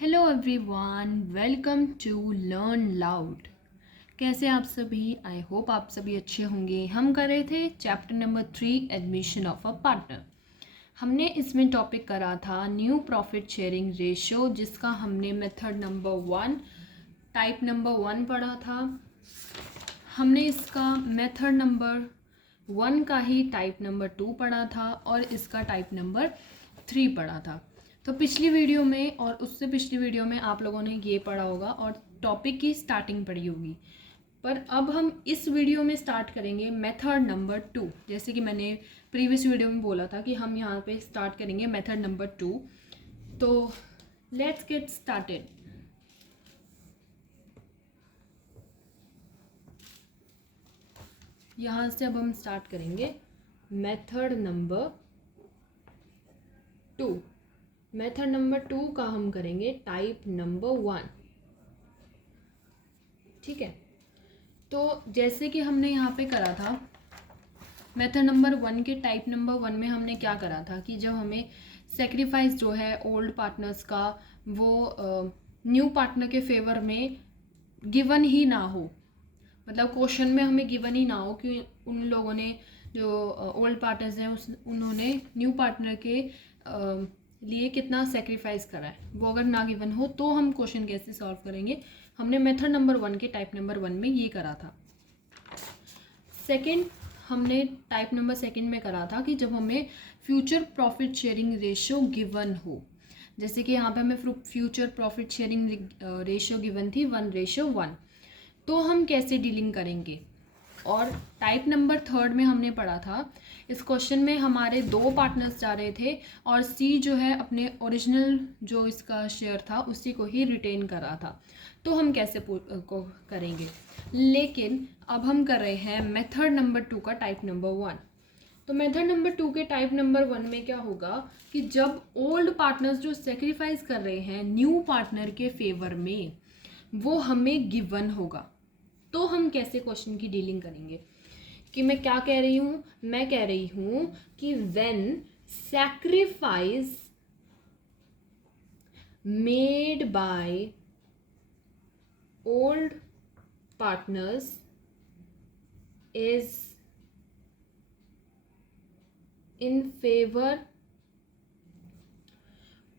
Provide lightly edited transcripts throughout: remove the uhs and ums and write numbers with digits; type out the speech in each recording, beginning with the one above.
Hello everyone, welcome to learn loud. कैसे आप सभी? आई होप आप सभी अच्छे होंगे। हम कर रहे थे chapter number 3 admission of a partner. हमने इसमें टॉपिक करा था न्यू प्रॉफिट शेयरिंग रेशियो, जिसका हमने मेथड नंबर 1 टाइप नंबर 1 पढ़ा था। हमने इसका मेथड नंबर 1 का ही टाइप नंबर 2 पढ़ा था और इसका टाइप नंबर 3 पढ़ा था। तो पिछली वीडियो में और उससे पिछली वीडियो में आप लोगों ने ये पढ़ा होगा और टॉपिक की स्टार्टिंग पढ़ी होगी। पर अब हम इस वीडियो में स्टार्ट करेंगे मेथड नंबर 2। जैसे कि मैंने प्रीवियस वीडियो में बोला था कि हम यहाँ पे स्टार्ट करेंगे मेथड नंबर 2। तो लेट्स गेट स्टार्टेड। यहाँ से अब हम स्टार्ट करेंगे मेथड नंबर 2। मेथड नंबर 2 का हम करेंगे टाइप नंबर 1। ठीक है, तो जैसे कि हमने यहाँ पे करा था मेथड नंबर 1 के टाइप नंबर 1 में हमने क्या करा था कि जब हमें सेक्रीफाइस जो है ओल्ड पार्टनर्स का वो न्यू पार्टनर के फेवर में गिवन ही ना हो, मतलब क्वेश्चन में हमें गिवन ही ना हो कि उन लोगों ने जो ओल्ड पार्टनर्स हैं उन्होंने न्यू पार्टनर के लिए कितना सेक्रीफाइस करा है, वो अगर ना गिवन हो तो हम क्वेश्चन कैसे सॉल्व करेंगे। हमने मेथड नंबर 1 के टाइप नंबर 1 में ये करा था। सेकंड, हमने टाइप नंबर 2 में करा था कि जब हमें future profit sharing ratio given हो। जैसे कि यहाँ पे हमें future profit sharing ratio given थी 1:1, तो हम कैसे डीलिंग करेंगे। और टाइप नंबर 3 में हमने पढ़ा था, इस क्वेश्चन में हमारे 2 पार्टनर्स जा रहे थे और सी जो है अपने ओरिजिनल जो इसका शेयर था उसी को ही रिटेन करा था, तो हम कैसे को करेंगे। लेकिन अब हम कर रहे हैं मेथड नंबर 2 का टाइप नंबर 1। तो मेथड नंबर 2 के टाइप नंबर 1 में क्या होगा कि जब ओल्ड पार्टनर्स जो सेक्रीफाइस कर रहे हैं न्यू पार्टनर के फेवर में वो हमें गिवन होगा, तो हम कैसे क्वेश्चन की डीलिंग करेंगे। कि मैं क्या कह रही हूँ, मैं कह रही हूँ कि when sacrifice made by old partners is in favour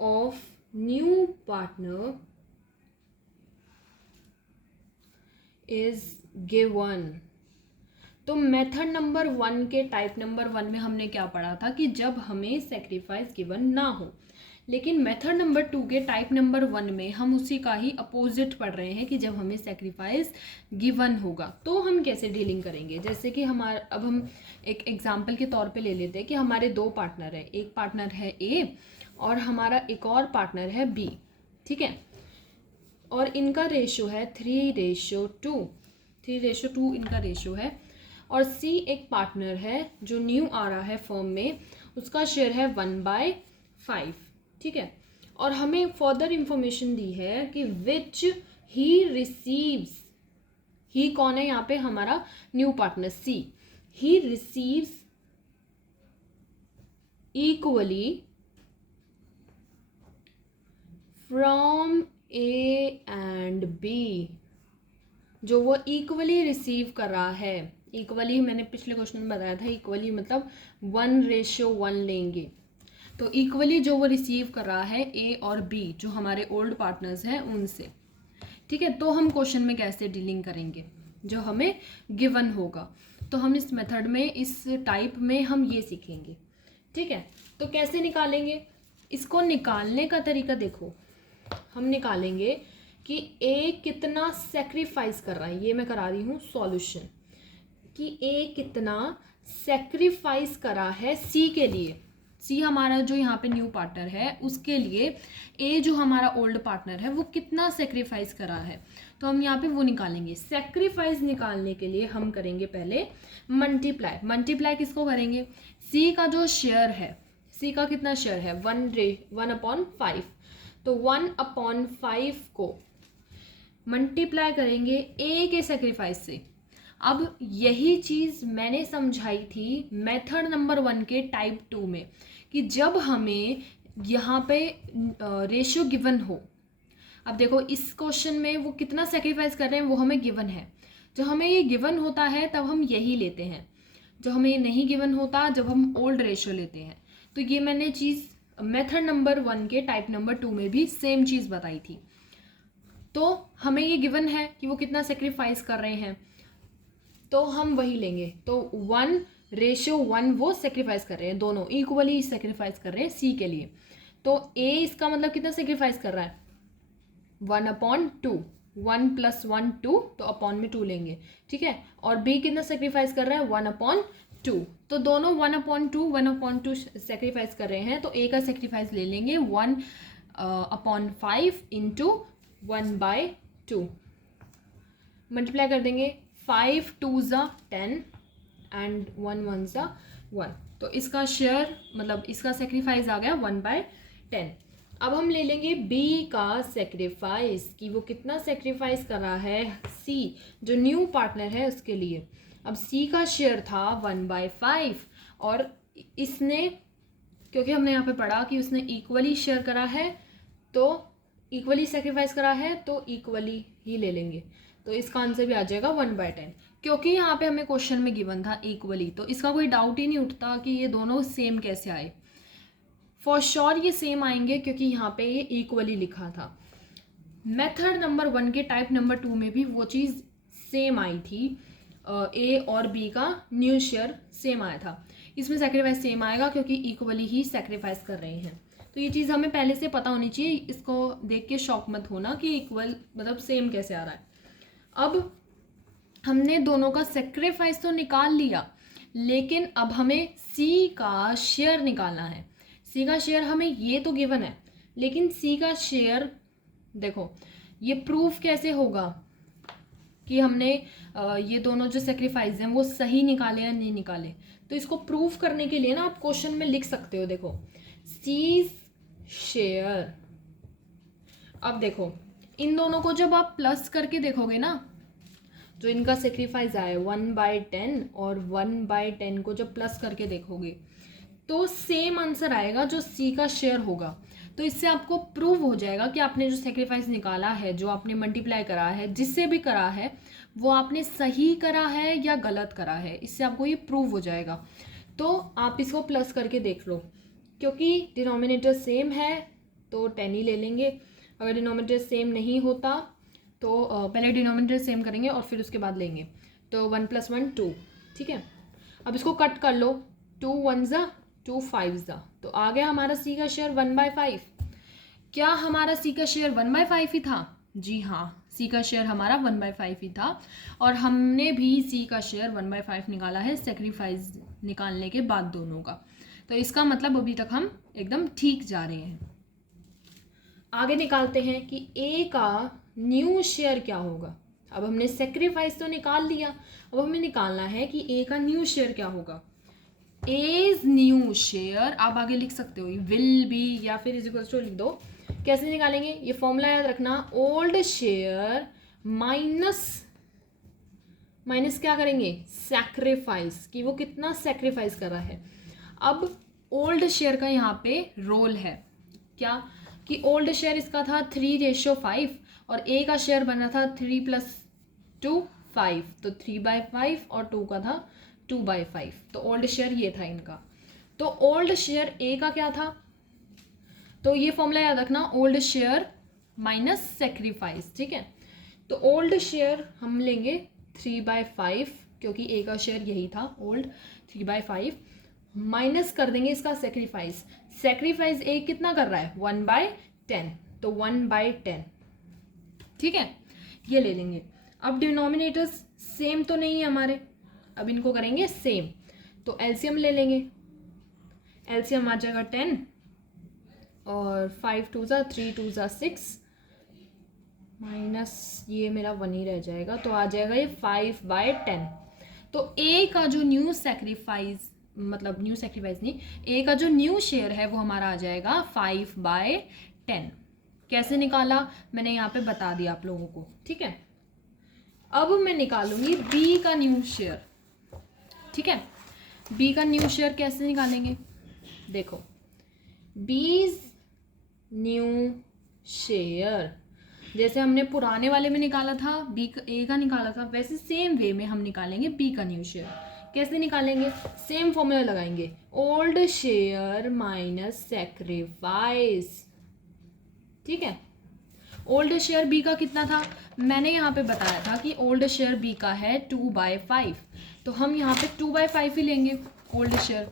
of new partner is given. तो मेथड नंबर 1 के टाइप नंबर 1 में हमने क्या पढ़ा था कि जब हमें सेक्रीफाइस गिवन ना हो। लेकिन मेथड नंबर 2 के टाइप नंबर 1 में हम उसी का ही अपोजिट पढ़ रहे हैं कि जब हमें सेक्रीफाइस गिवन होगा तो हम कैसे डीलिंग करेंगे। जैसे कि अब हम एक एग्जाम्पल के तौर पे ले लेते हैं कि हमारे 2 पार्टनर है, एक पार्टनर है ए और हमारा एक और पार्टनर है बी। ठीक है, और इनका रेशियो है 3:2। 3:2 इनका रेशियो है। और सी एक पार्टनर है जो न्यू आ रहा है फर्म में, उसका शेयर है 1/5। ठीक है, और हमें फर्दर इंफॉर्मेशन दी है कि विच ही रिसीव्स, ही कौन है यहाँ पे, हमारा new partner C, he receives equally from A and B. जो वो इक्वली रिसीव कर रहा है, इक्वली मैंने पिछले क्वेश्चन में बताया था, इक्वली मतलब 1:1 लेंगे। तो इक्वली जो वो रिसीव कर रहा है ए और बी जो हमारे ओल्ड पार्टनर्स हैं उनसे। ठीक है, तो हम क्वेश्चन में कैसे डीलिंग करेंगे जो हमें गिवन होगा। तो हम इस मेथड में, इस टाइप में हम ये सीखेंगे। ठीक है, तो कैसे निकालेंगे इसको। निकालने का तरीका देखो, हम निकालेंगे कि ए कितना सेक्रीफाइस कर रहा है। ये मैं करा रही हूँ सॉल्यूशन कि ए कितना सेक्रीफाइस करा है सी के लिए। सी हमारा जो यहाँ पे न्यू पार्टनर है उसके लिए ए जो हमारा ओल्ड पार्टनर है वो कितना सेक्रीफाइस करा है, तो हम यहाँ पे वो निकालेंगे। सेक्रीफाइस निकालने के लिए हम करेंगे पहले मल्टीप्लाई। मल्टीप्लाई किसको करेंगे, सी का जो शेयर है, सी का कितना शेयर है 1/5, तो 1/5 को मल्टीप्लाई करेंगे ए के सेक्रीफाइस से। अब यही चीज़ मैंने समझाई थी मेथड नंबर 1 के टाइप 2 में कि जब हमें यहाँ पे रेशियो गिवन हो अब देखो इस क्वेश्चन में वो कितना सेक्रीफाइस कर रहे हैं वो हमें गिवन है। जब हमें ये गिवन होता है तब हम यही लेते हैं, जब हमें ये नहीं गिवन होता जब हम ओल्ड रेशियो लेते हैं। तो ये मैंने चीज़ मेथड नंबर 1 के टाइप नंबर 2 में भी सेम चीज़ बताई थी। तो हमें ये गिवन है कि वो कितना सेक्रीफाइस कर रहे हैं, तो हम वही लेंगे। तो 1:1 वो सेक्रीफाइस कर रहे हैं, दोनों इक्वली सेक्रीफाइस कर रहे हैं सी के लिए। तो ए इसका मतलब कितना सेक्रीफाइस कर रहा है, 1/2, 1 + 1 2, तो अपॉन में 2 लेंगे, ठीक है। और बी कितना सेक्रीफाइस कर रहा है, 1/2। तो दोनों 1/2 सेक्रीफाइस कर रहे हैं, तो ए का सेक्रीफाइस ले लेंगे 1/5 इंटू 1/2 मल्टीप्लाई कर देंगे। 5 2 ज़ा 10 एंड 1 1 ज़ा 1, तो इसका शेयर मतलब इसका सेक्रीफाइस आ गया 1/10। अब हम ले लेंगे बी का सेक्रीफाइस कि वो कितना सेक्रीफाइस कर रहा है सी जो न्यू पार्टनर है उसके लिए। अब सी का शेयर था 1/5 और इसने, क्योंकि हमने यहाँ पे पढ़ा कि उसने इक्वली शेयर करा है तो इक्वली सेक्रीफाइस करा है तो इक्वली ही ले लेंगे। तो इसका आंसर भी आ जाएगा 1/10, क्योंकि यहाँ पे हमें क्वेश्चन में गिवन था इक्वली, तो इसका कोई डाउट ही नहीं उठता कि ये दोनों सेम कैसे आए। फॉर श्योर ये सेम आएंगे क्योंकि यहाँ पे ये इक्वली लिखा था। मेथड नंबर 1 के टाइप नंबर 2 में भी वो चीज़ सेम आई थी, ए और बी का न्यू शेयर सेम आया था। इसमें सेक्रीफाइस सेम आएगा क्योंकि इक्वली ही सेक्रीफाइस कर रहे हैं। तो ये चीज़ हमें पहले से पता होनी चाहिए, इसको देख के शॉक मत होना कि इक्वल मतलब सेम कैसे आ रहा है। अब हमने दोनों का सेक्रीफाइस तो निकाल लिया, लेकिन अब हमें सी का शेयर निकालना है। सी का शेयर हमें ये तो गिवन है, लेकिन सी का शेयर देखो ये प्रूफ कैसे होगा कि हमने ये दोनों जो सेक्रीफाइस हैं वो सही निकाले या नहीं निकाले। तो इसको प्रूफ करने के लिए ना आप क्वेश्चन में लिख सकते हो, देखो सी शेयर। अब देखो इन दोनों को जब आप प्लस करके देखोगे ना, जो इनका सेक्रीफाइस आया 1/10 और 1/10 को जब प्लस करके देखोगे तो सेम आंसर आएगा जो सी का शेयर होगा। तो इससे आपको प्रूव हो जाएगा कि आपने जो सेक्रीफाइस निकाला है, जो आपने मल्टीप्लाई करा है, जिससे भी करा है वो आपने सही करा है या गलत करा है, इससे आपको ये प्रूव हो जाएगा। तो आप इसको प्लस करके देख लो, क्योंकि डिनोमिनेटर सेम है तो 10 ही ले लेंगे। अगर डिनोमिनेटर सेम नहीं होता तो पहले डिनोमिनेटर सेम करेंगे और फिर उसके बाद लेंगे। तो 1 + 1 2, ठीक है। अब इसको कट कर लो, 2 1 ज़ा 2 5 ज़ा, तो आ गया हमारा सी का शेयर 1/5। क्या हमारा सी का शेयर 1/5 ही था? जी हाँ, सी का शेयर हमारा 1/5 ही था और हमने भी सी का शेयर 1/5 निकाला है सेक्रीफाइस निकालने के बाद दोनों का। तो इसका मतलब अभी तक हम एकदम ठीक जा रहे हैं। आगे निकालते हैं कि ए का न्यू शेयर क्या होगा। अब हमने सेक्रीफाइस तो निकाल लिया, अब हमें निकालना है कि ए का न्यू शेयर क्या होगा। एज न्यू शेयर आप आगे लिख सकते हो विल बी या फिर इज इक्वल टू लिख दो। कैसे निकालेंगे ये फॉर्मूला याद रखना, ओल्ड शेयर माइनस क्या करेंगे, सेक्रीफाइस, कि वो कितना सेक्रीफाइस कर रहा है। अब ओल्ड शेयर का यहाँ पे रोल है क्या कि ओल्ड शेयर इसका था 3:5 और ए का शेयर बना था 3 + 2 5, तो 3/5 और 2 का था 2/5, तो ओल्ड शेयर ये था इनका। तो ओल्ड शेयर ए का क्या था, तो ये फॉर्मूला याद रखना, ओल्ड शेयर माइनस सेक्रीफाइस, ठीक है। तो ओल्ड शेयर हम लेंगे 3/5 क्योंकि ए का शेयर यही था ओल्ड 3/5, माइनस कर देंगे इसका सेक्रीफाइस। सेक्रीफाइस ए कितना कर रहा है 1/10, तो 1/10, ठीक है, ये ले लेंगे। अब डिनोमिनेटर्स सेम तो नहीं है हमारे, अब इनको करेंगे सेम, तो एलसीएम ले लेंगे। एलसीएम आ जाएगा 10 और 5 2 ज़ा 3 2 ज़ा 6 माइनस ये मेरा 1 ही रह जाएगा, तो आ जाएगा ये 5/10। तो ए का जो न्यू सेक्रीफाइस मतलब न्यू सेक्रीफाइस नहीं, ए का जो न्यू शेयर है वो हमारा आ जाएगा 5/10। कैसे निकाला मैंने यहाँ पे बता दिया आप लोगों को, ठीक है। अब मैं निकालूंगी बी का न्यू शेयर, ठीक है। बी का न्यू शेयर कैसे निकालेंगे, देखो बीज न्यू शेयर, जैसे हमने पुराने वाले में निकाला था बी ए का निकाला था, वैसे सेम वे में हम निकालेंगे बी का न्यू शेयर। कैसे निकालेंगे? सेम फॉर्मूला लगाएंगे, ओल्ड शेयर माइनस सेक्रीफाइस। ठीक है, ओल्ड शेयर बी का कितना था? मैंने यहाँ पे बताया था कि ओल्ड शेयर बी का है 2/5, तो हम यहाँ पे 2/5 ही लेंगे ओल्ड शेयर।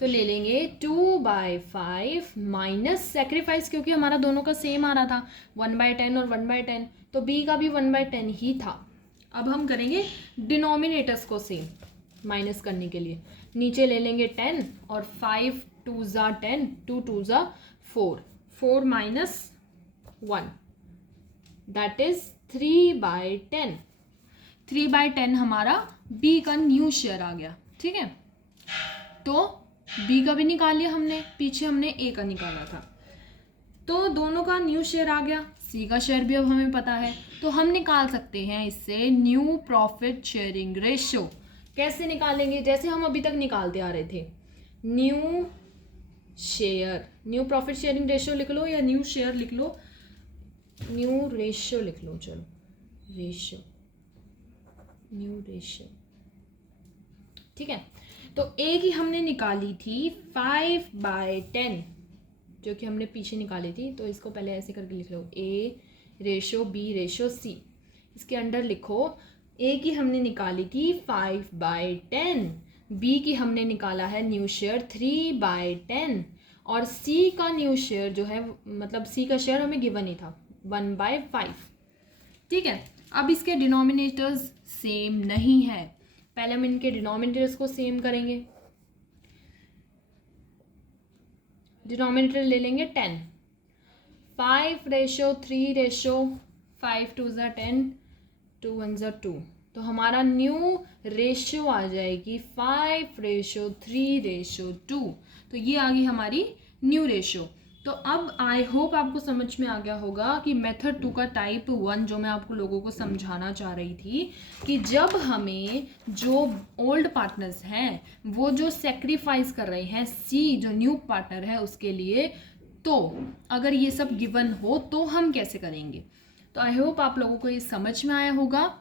तो ले लेंगे 2/5 माइनस सेक्रीफाइस, क्योंकि हमारा दोनों का सेम आ रहा था 1/10 और 1/10, तो बी का भी 1/10 ही था। अब हम करेंगे डिनोमिनेटर्स को सेम माइनस करने के लिए। नीचे ले लेंगे 10 और 5 2 ज़ा 10, 2 2 ज़ा 4, 4 माइनस 1 दैट इज 3/10। 3/10 हमारा बी का न्यू शेयर आ गया। ठीक है, तो बी का भी निकाल लिया हमने, पीछे हमने ए का निकाला था, तो दोनों का न्यू शेयर आ गया। सी का शेयर भी अब हमें पता है, तो हम निकाल सकते हैं इससे न्यू प्रॉफिट शेयरिंग रेशियो। कैसे निकालेंगे? जैसे हम अभी तक निकालते आ रहे थे, new share, new profit sharing ratio लिख लो या न्यू शेयर लिख लो, न्यू रेशियो लिख लो, चलो रेशियो, न्यू रेशियो। ठीक है, तो ए की हमने निकाली थी 5/10, जो कि हमने पीछे निकाली थी, तो इसको पहले ऐसे करके लिख लो, ए रेशो बी रेशो सी। इसके अंडर लिखो ए की हमने निकाली थी 5/10, बी की हमने निकाला है न्यू शेयर 3/10, और सी का न्यू शेयर जो है, मतलब सी का शेयर हमें गिवन ही था 1/5। ठीक है, अब इसके डिनोमिनेटर्स सेम नहीं है, पहले हम इनके डिनोमिनेटर्स को सेम करेंगे। डिनोमिनेटर ले लेंगे 10, 5/3, 5 2 ज़ा 10, 2 1 ज़ा 2, तो हमारा न्यू रेशियो आ जाएगी 5/3:2, तो ये आ गई हमारी न्यू रेशियो। तो अब आई होप आपको समझ में आ गया होगा कि मेथड 2 का टाइप 1 जो मैं आपको लोगों को समझाना चाह रही थी, कि जब हमें जो ओल्ड पार्टनर्स हैं वो जो सेक्रीफाइस कर रहे हैं सी जो न्यू पार्टनर है उसके लिए, तो अगर ये सब गिवन हो तो हम कैसे करेंगे। तो आई होप आप लोगों को ये समझ में आया होगा।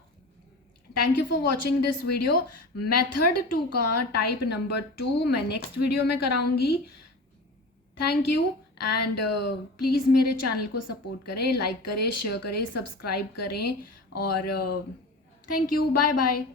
Thank you for watching this video. Method 2 का टाइप नंबर 2 मैं नेक्स्ट वीडियो में कराऊंगी। थैंक यू, एंड प्लीज़ मेरे चैनल को सपोर्ट करें, लाइक करें, शेयर करें, सब्सक्राइब करें, और थैंक यू, बाय बाय।